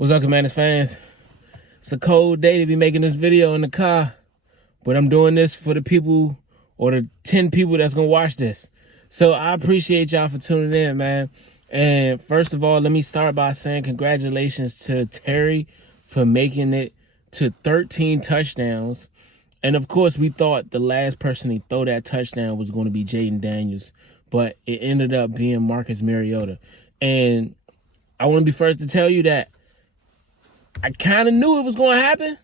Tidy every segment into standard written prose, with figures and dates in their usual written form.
What's up, Commanders fans? It's a cold day to be making this video in the car, but I'm doing this for the people or the 10 people that's going to watch this. So I appreciate y'all for tuning in, man. And first of all, let me start by saying congratulations to Terry for making it to 13 touchdowns. And of course, we thought the last person to throw that touchdown was going to be Jayden Daniels, but it ended up being Marcus Mariota. And I want to be first to tell you that I kind of knew it was going to happen,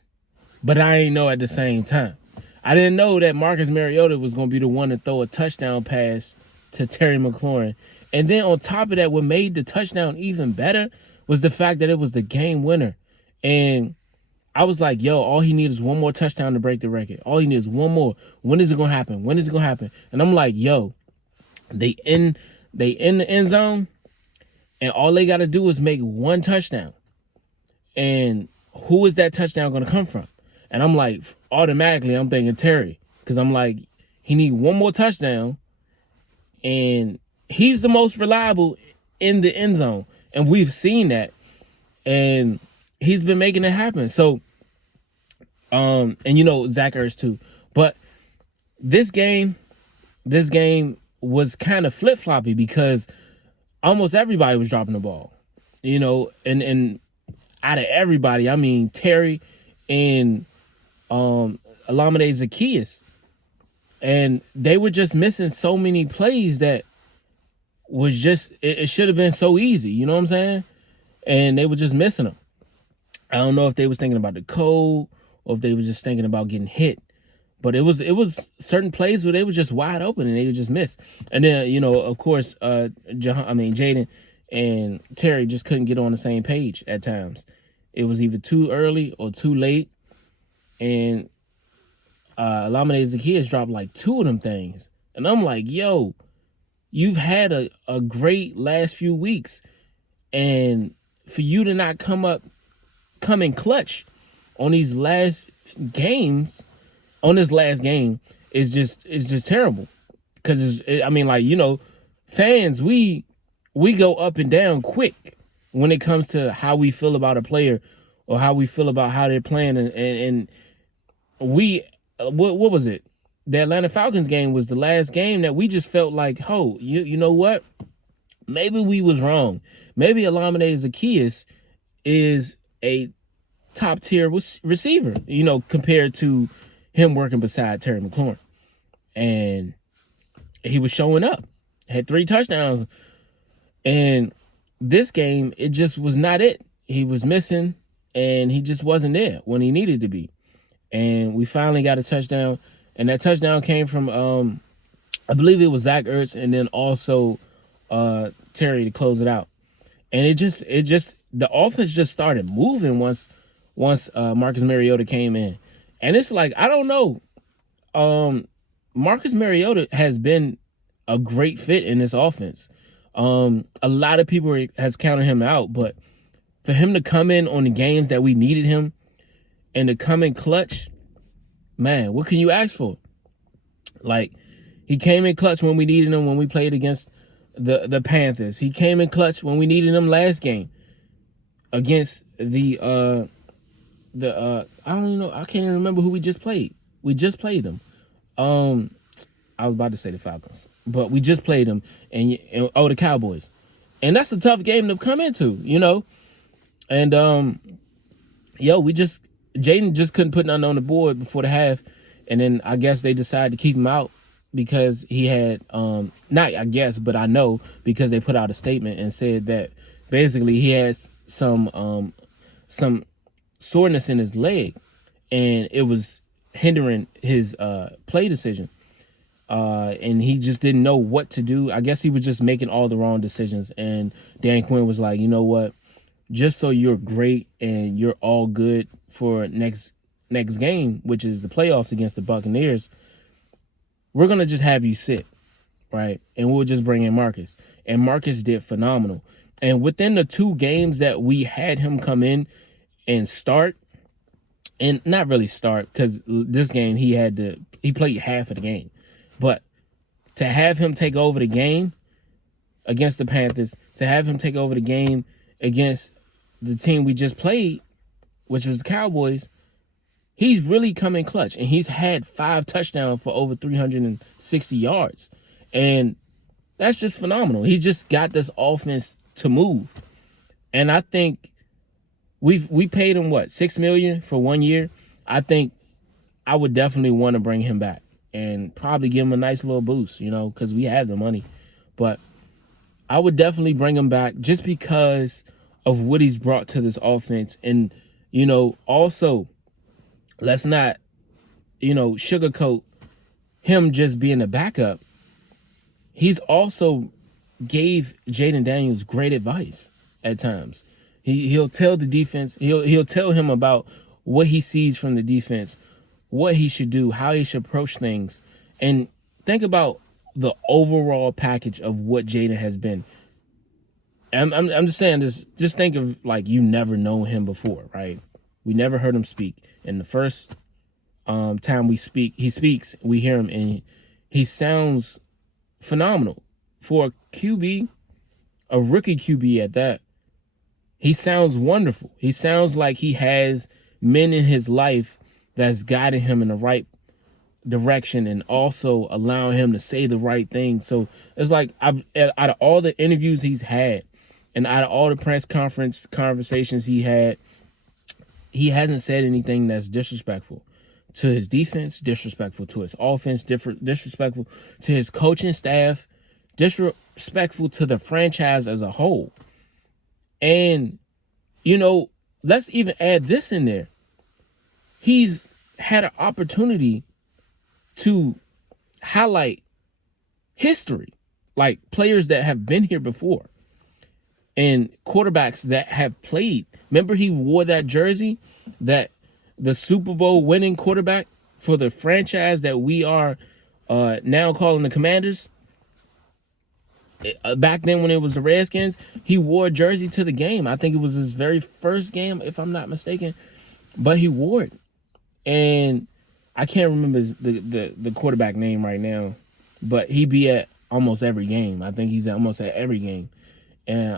but I ain't know at the same time. I didn't know that Marcus Mariota was going to be the one to throw a touchdown pass to Terry McLaurin. And then on top of that, what made the touchdown even better was the fact that it was the game winner. And I was like, yo, all he needs is one more touchdown to break the record. All he needs is one more. When is it going to happen? When is it going to happen? And I'm like, yo, they in the end zone, and all they got to do is make one touchdown. And who is that touchdown going to come from? And I'm like, automatically, I'm thinking Terry. Because I'm like, he need one more touchdown. And he's the most reliable in the end zone. And we've seen that. And he's been making it happen. So, and you know, Zach Ertz too. But this game was kind of flip-floppy because almost everybody was dropping the ball. You know, and out of everybody, I mean Terry and Olamide Zaccheaus. And they were just missing so many plays that was just, it should have been so easy, you know what I'm saying? And they were just missing them. I don't know if they was thinking about the cold or if they was just thinking about getting hit. But it was certain plays where they were just wide open and they would just miss. And then, you know, of course, Jayden and Terry just couldn't get on the same page at times. It was either too early or too late. And Olamide Zaccheaus dropped like two of them things. And I'm like, yo, you've had a great last few weeks. And for you to not come in clutch on these last games, on this last game, is just terrible. Because, I mean, like, you know, fans, we go up and down quick when it comes to how we feel about a player or how we feel about how they're playing. And we, what was it? The Atlanta Falcons game was the last game that we just felt like, oh, you know what? Maybe we was wrong. Maybe Olamide Zaccheaus is a top-tier receiver, you know, compared to him working beside Terry McLaurin. And he was showing up. Had 3 touchdowns. And this game, it just was not it. He was missing, and he just wasn't there when he needed to be. And we finally got a touchdown. And that touchdown came from, I believe it was Zach Ertz, and then also Terry to close it out. And it just the offense just started moving once Marcus Mariota came in. And it's like, I don't know. Marcus Mariota has been a great fit in this offense. A lot of people has counted him out, but for him to come in on the games that we needed him and to come in clutch, man, what can you ask for? Like, he came in clutch when we needed him when we played against the Panthers. He came in clutch when we needed him last game against the I don't even know. I can't even remember who we just played. We just played them. I was about to say the Falcons, but we just played them, and the Cowboys, and that's a tough game to come into, you know. And Jayden just couldn't put nothing on the board before the half, and then I guess they decided to keep him out because he had not I guess, but I know because they put out a statement and said that basically he has some soreness in his leg, and it was hindering his play decision. And he just didn't know what to do. I guess he was just making all the wrong decisions. And Dan Quinn was like, you know what? Just so you're great and you're all good for next game, which is the playoffs against the Buccaneers, we're going to just have you sit, right? And we'll just bring in Marcus. And Marcus did phenomenal. And within the 2 games that we had him come in and start, and not really start, because this game he played half of the game. But to have him take over the game against the Panthers, to have him take over the game against the team we just played, which was the Cowboys, he's really come in clutch, and he's had 5 touchdowns for over 360 yards. And that's just phenomenal. He just got this offense to move. And I think we paid him what, $6 million for 1 year. I think I would definitely want to bring him back and probably give him a nice little boost, because we have the money. But I would definitely bring him back just because of what he's brought to this offense. And, also, let's not, sugarcoat him just being a backup. He's also gave Jayden Daniels great advice at times. He'll tell the defense, he'll tell him about what he sees from the defense, what he should do, how he should approach things. And think about the overall package of what Jayden has been. I'm just saying this, just think of like you never known him before, right? We never heard him speak. And the first time he speaks, we hear him, and he sounds phenomenal. For a QB, a rookie QB at that, he sounds wonderful. He sounds like he has men in his life that's guiding him in the right direction and also allowing him to say the right thing. So it's like out of all the interviews he's had and out of all the press conversations he had, he hasn't said anything that's disrespectful to his defense, disrespectful to his offense, disrespectful to his coaching staff, disrespectful to the franchise as a whole. And, let's even add this in there. He's had an opportunity to highlight history, like players that have been here before and quarterbacks that have played. Remember, he wore that jersey, that the Super Bowl winning quarterback for the franchise that we are now calling the Commanders. Back then when it was the Redskins, he wore a jersey to the game. I think it was his very first game, if I'm not mistaken, but he wore it. And I can't remember the quarterback name right now, but he be at almost every game. I think he's almost at every game. And,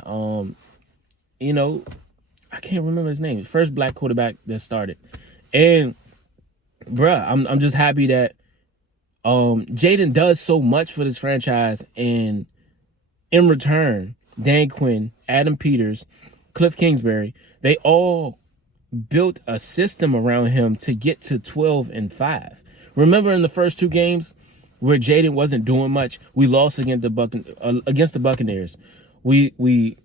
I can't remember his name. First black quarterback that started. And, bruh, I'm just happy that Jayden does so much for this franchise. And in return, Dan Quinn, Adam Peters, Cliff Kingsbury, they all built a system around him to get to 12-5. Remember in the first 2 games where Jayden wasn't doing much, we lost against the Buccaneers. We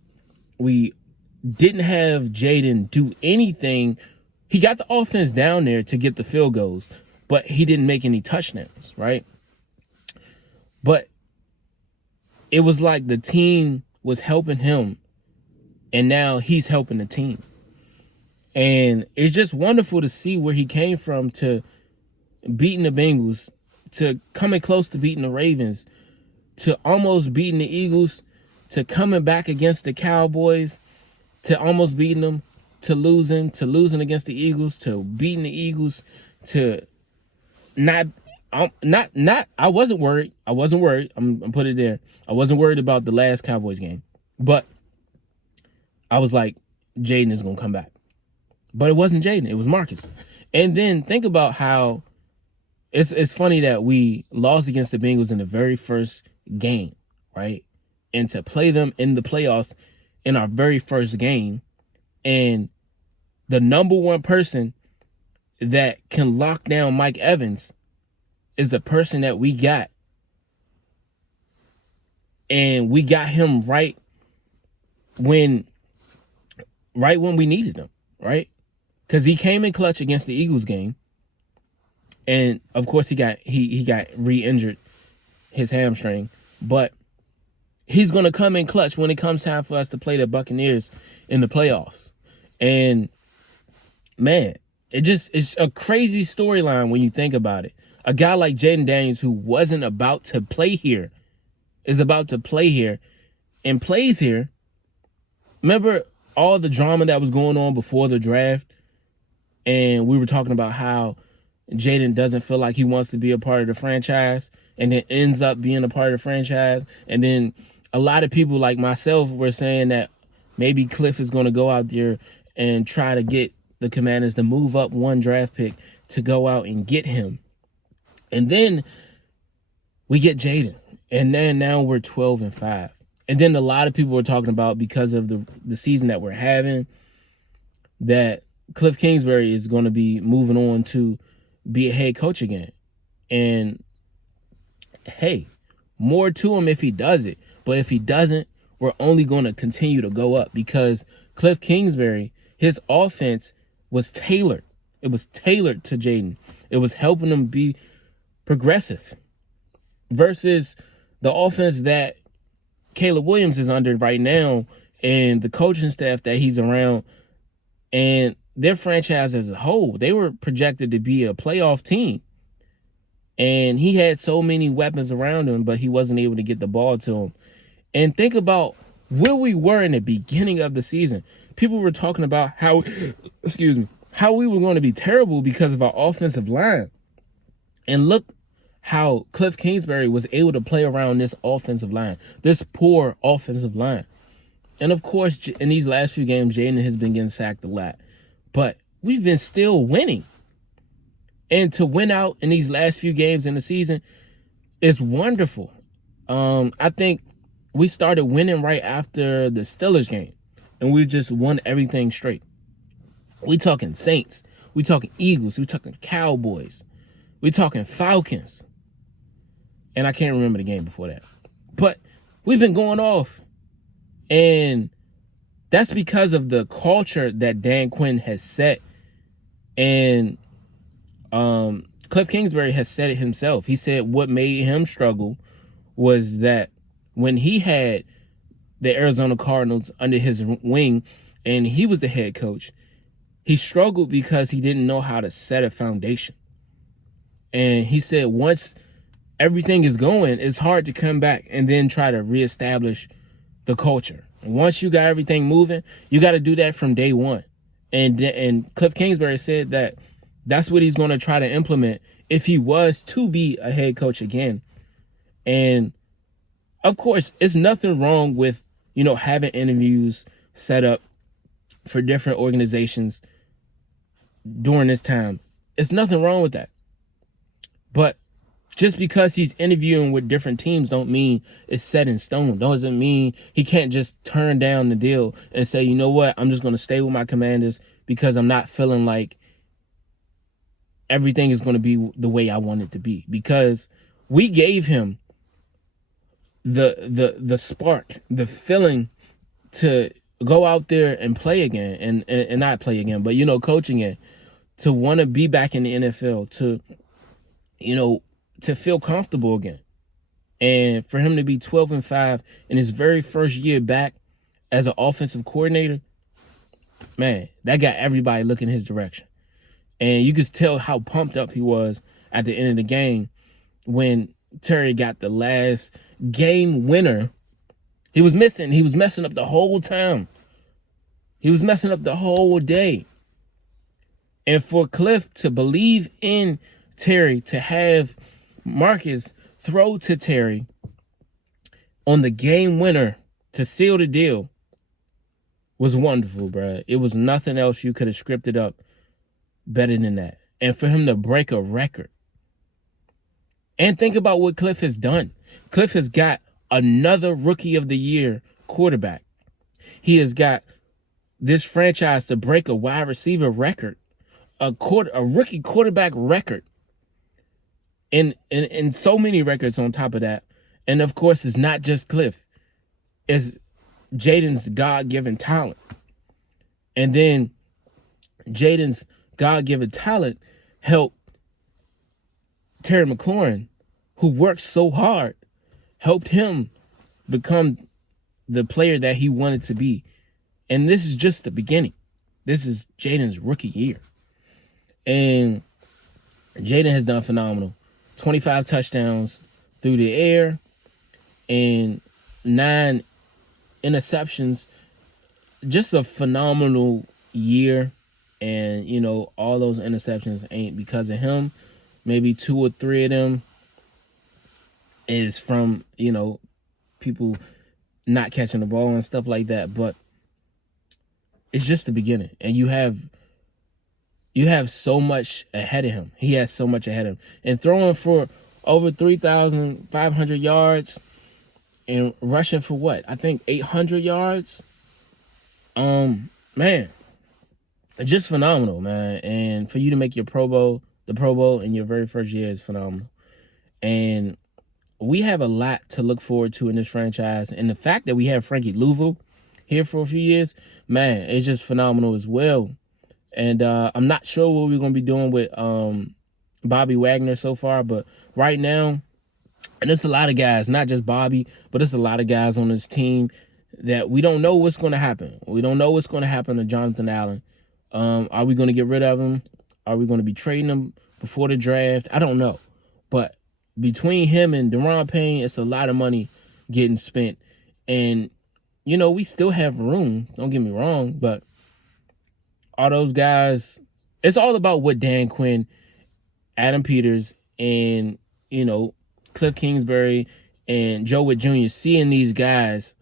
didn't have Jayden do anything. He got the offense down there to get the field goals, but he didn't make any touchdowns, right? But it was like the team was helping him, and now he's helping the team. And it's just wonderful to see where he came from to beating the Bengals, to coming close to beating the Ravens, to almost beating the Eagles, to coming back against the Cowboys, to almost beating them, to losing against the Eagles, to beating the Eagles, to not. I wasn't worried. I'm put it there. I wasn't worried about the last Cowboys game, but I was like, Jayden is going to come back. But it wasn't Jayden. It was Marcus. And then think about how it's funny that we lost against the Bengals in the very first game, right? And to play them in the playoffs in our very first game, and the number one person that can lock down Mike Evans is the person that we got. And we got him right when we needed him, right? Because he came in clutch against the Eagles game. And of course he got re-injured his hamstring. But he's gonna come in clutch when it comes time for us to play the Buccaneers in the playoffs. And man, it's a crazy storyline when you think about it. A guy like Jayden Daniels, who wasn't about to play here, is about to play here and plays here. Remember all the drama that was going on before the draft? And we were talking about how Jayden doesn't feel like he wants to be a part of the franchise, and then ends up being a part of the franchise. And then a lot of people like myself were saying that, maybe Cliff is going to go out there and try to get the Commanders to move up one draft pick to go out and get him. And then we get Jayden. And then now we're 12-5. And then a lot of people were talking about, because of the season that we're having, that Cliff Kingsbury is going to be moving on to be a head coach again. And hey, more to him if he does it. But if he doesn't, we're only going to continue to go up, because Cliff Kingsbury, his offense was tailored. It was tailored to Jayden. It was helping him be progressive versus the offense that Caleb Williams is under right now and the coaching staff that he's around and their franchise as a whole. They were projected to be a playoff team. And he had so many weapons around him, but he wasn't able to get the ball to him. And think about where we were in the beginning of the season. People were talking about how we were going to be terrible because of our offensive line. And look how Cliff Kingsbury was able to play around this offensive line, this poor offensive line. And of course, in these last few games, Jayden has been getting sacked a lot. But we've been still winning. And to win out in these last few games in the season is wonderful. I think we started winning right after the Steelers game. And we just won everything straight. We talking Saints. We talking Eagles. We talking Cowboys. We talking Falcons. And I can't remember the game before that. But we've been going off. And that's because of the culture that Dan Quinn has set. And Cliff Kingsbury has said it himself. He said what made him struggle was that when he had the Arizona Cardinals under his wing and he was the head coach, he struggled because he didn't know how to set a foundation. And he said once everything is going, it's hard to come back and then try to reestablish the culture. And once you got everything moving, you got to do that from day one. And Cliff Kingsbury said that that's what he's going to try to implement if he was to be a head coach again. And of course, it's nothing wrong with, having interviews set up for different organizations during this time. It's nothing wrong with that. But just because he's interviewing with different teams don't mean it's set in stone. Doesn't mean he can't just turn down the deal and say, you know what, I'm just going to stay with my Commanders because I'm not feeling like everything is going to be the way I want it to be. Because we gave him the spark, the feeling to go out there and play again and not play again, but, coach again, to want to be back in the NFL, to feel comfortable again. And for him to be 12-5 in his very first year back as an offensive coordinator, man, that got everybody looking his direction. And you could tell how pumped up he was at the end of the game when Terry got the last game winner. He was messing up the whole time. He was messing up the whole day. And for Cliff to believe in Terry, to have Marcus throw to Terry on the game winner to seal the deal was wonderful, bro. It was nothing else you could have scripted up better than that. And for him to break a record. And think about what Cliff has done. Cliff has got another Rookie of the Year quarterback. He has got this franchise to break a wide receiver record, a rookie quarterback record, and so many records on top of that. And of course, it's not just Cliff. It's Jayden's God-given talent. And then Jayden's God-given talent helped Terry McLaurin, who worked so hard, helped him become the player that he wanted to be. And this is just the beginning. This is Jayden's rookie year. And Jayden has done phenomenal. 25 touchdowns through the air and 9 interceptions. Just a phenomenal year. And, all those interceptions ain't because of him. Maybe 2 or 3 of them is from, people not catching the ball and stuff like that. But it's just the beginning, and you have so much ahead of him. He has so much ahead of him, and throwing for over 3,500 yards and rushing for what? I think 800 yards. Man, just phenomenal, man. And for you to make your Pro Bowl, the Pro Bowl in your very first year is phenomenal. And we have a lot to look forward to in this franchise. And the fact that we have Frankie Louisville here for a few years, man, it's just phenomenal as well. And I'm not sure what we're going to be doing with Bobby Wagner so far, but right now, and there's a lot of guys, not just Bobby, but there's a lot of guys on this team that we don't know what's going to happen. We don't know what's going to happen to Jonathan Allen. Are we going to get rid of him? Are we going to be trading him before the draft? I don't know. But between him and Deron Payne, it's a lot of money getting spent. And, you know, we still have room. Don't get me wrong. But all those guys, it's all about what Dan Quinn, Adam Peters, and, you know, Cliff Kingsbury and Joe Witt Jr. seeing these guys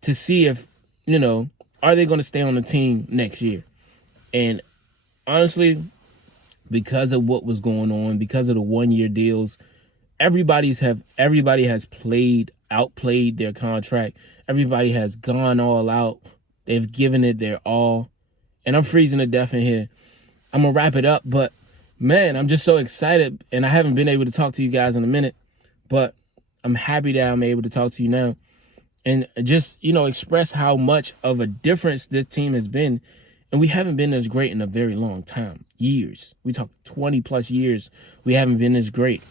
to see if, you know, are they going to stay on the team next year? And honestly, because of what was going on, because of the 1-year deals, everybody has outplayed their contract. Everybody has gone all out. They've given it their all. And I'm freezing to death in here. I'm going to wrap it up, but man, I'm just so excited, and I haven't been able to talk to you guys in a minute, but I'm happy that I'm able to talk to you now and just, you know, express how much of a difference this team has been. And we haven't been as great in a very long time, years. We talk 20 plus years. We haven't been as great.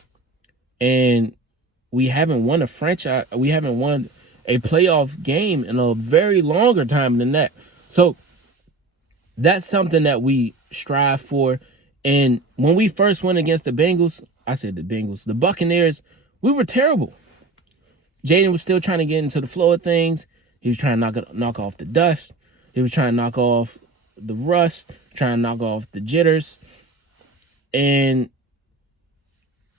And we haven't won a playoff game in a very longer time than that. So that's something that we strive for. And when we first went against the the Buccaneers, we were terrible. Jayden was still trying to get into the flow of things. He was trying to knock off the dust. He was trying to knock off the rust, trying to knock off the jitters. And,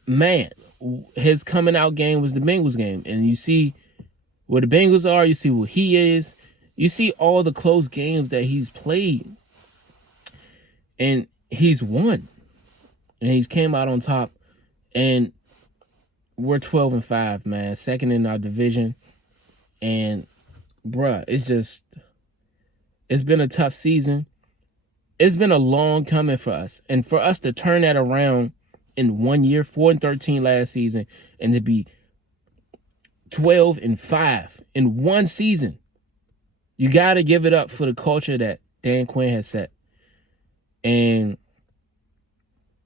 man, his coming out game was the Bengals game. And you see where the Bengals are. You see what he is. You see all the close games that he's played. And he's won. And he's came out on top. And we're 12-5, man. Second in our division. And, bruh, it's been a tough season. It's been a long coming for us. And for us to turn that around in 1 year, 4-13 last season, and to be 12-5 in one season, you got to give it up for the culture that Dan Quinn has set. And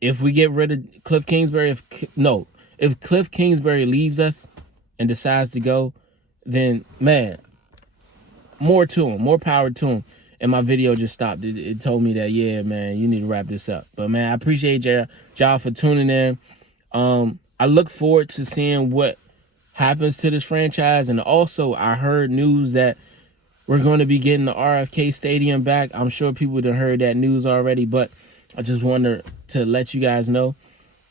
if we get rid of Cliff Kingsbury, if Cliff Kingsbury leaves us and decides to go, then, man, more to him, more power to him. And my video just stopped. It told me that, yeah, man, you need to wrap this up. But, man, I appreciate y'all for tuning in. I look forward to seeing what happens to this franchise. And also, I heard news that we're going to be getting the RFK Stadium back. I'm sure people have heard that news already, but I just wanted to let you guys know.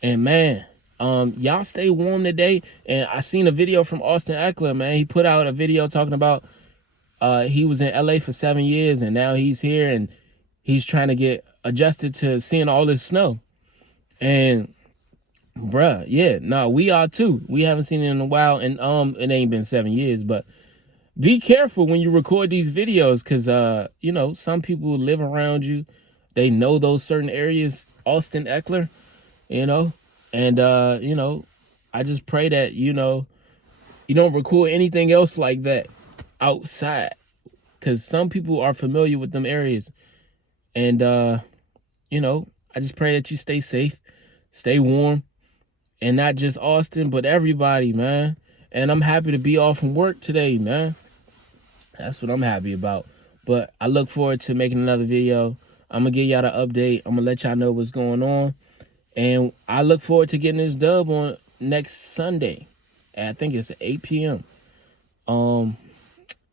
And, man, y'all stay warm today. And I seen a video from Austin Eckler, man. He put out a video talking about he was in LA for 7 years, and now he's here, and he's trying to get adjusted to seeing all this snow. And, bruh, yeah, no, we are too. We haven't seen it in a while, and it ain't been 7 years, but be careful when you record these videos, because, you know, some people live around you. They know those certain areas, Austin Eckler, you know, and, you know, I just pray that, you know, you don't record anything else like that outside, because some people are familiar with them areas. And, you know, I just pray that you stay safe, stay warm, and not just Austin, but everybody, man. And I'm happy to be off from work today, man. That's what I'm happy about. But I look forward to making another video. I'm going to give y'all the update. I'm going to let y'all know what's going on. And I look forward to getting this dub on next Sunday. I think it's 8 p.m.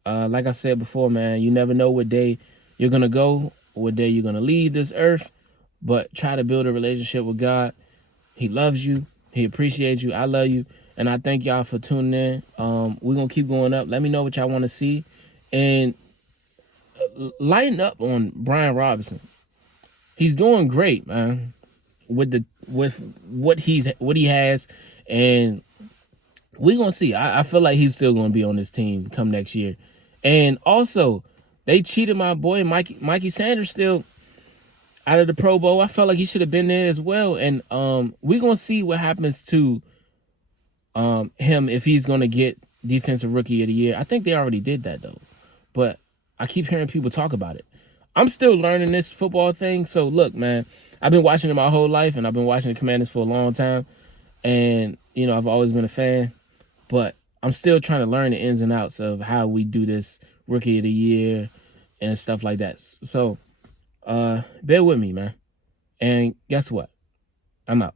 Like I said before, man, you never know what day you're going to go, what day you're going to leave this earth. But try to build a relationship with God. He loves you. He appreciates you. I love you. And I thank y'all for tuning in. We're going to keep going up. Let me know what y'all want to see. And lighten up on Brian Robinson. He's doing great, man, with what he has, and we're gonna see. I feel like he's still gonna be on this team come next year. And also, they cheated my boy Mikey Sanders still out of the Pro Bowl. I felt like he should have been there as well. And we're gonna see what happens to him if he's gonna get Defensive Rookie of the Year. I think they already did that though, but I keep hearing people talk about it. I'm still learning this football thing. So look, man, I've been watching it my whole life, and I've been watching the Commanders for a long time. And you know, I've always been a fan, but I'm still trying to learn the ins and outs of how we do this Rookie of the Year and stuff like that. So bear with me, man. And guess what? I'm out.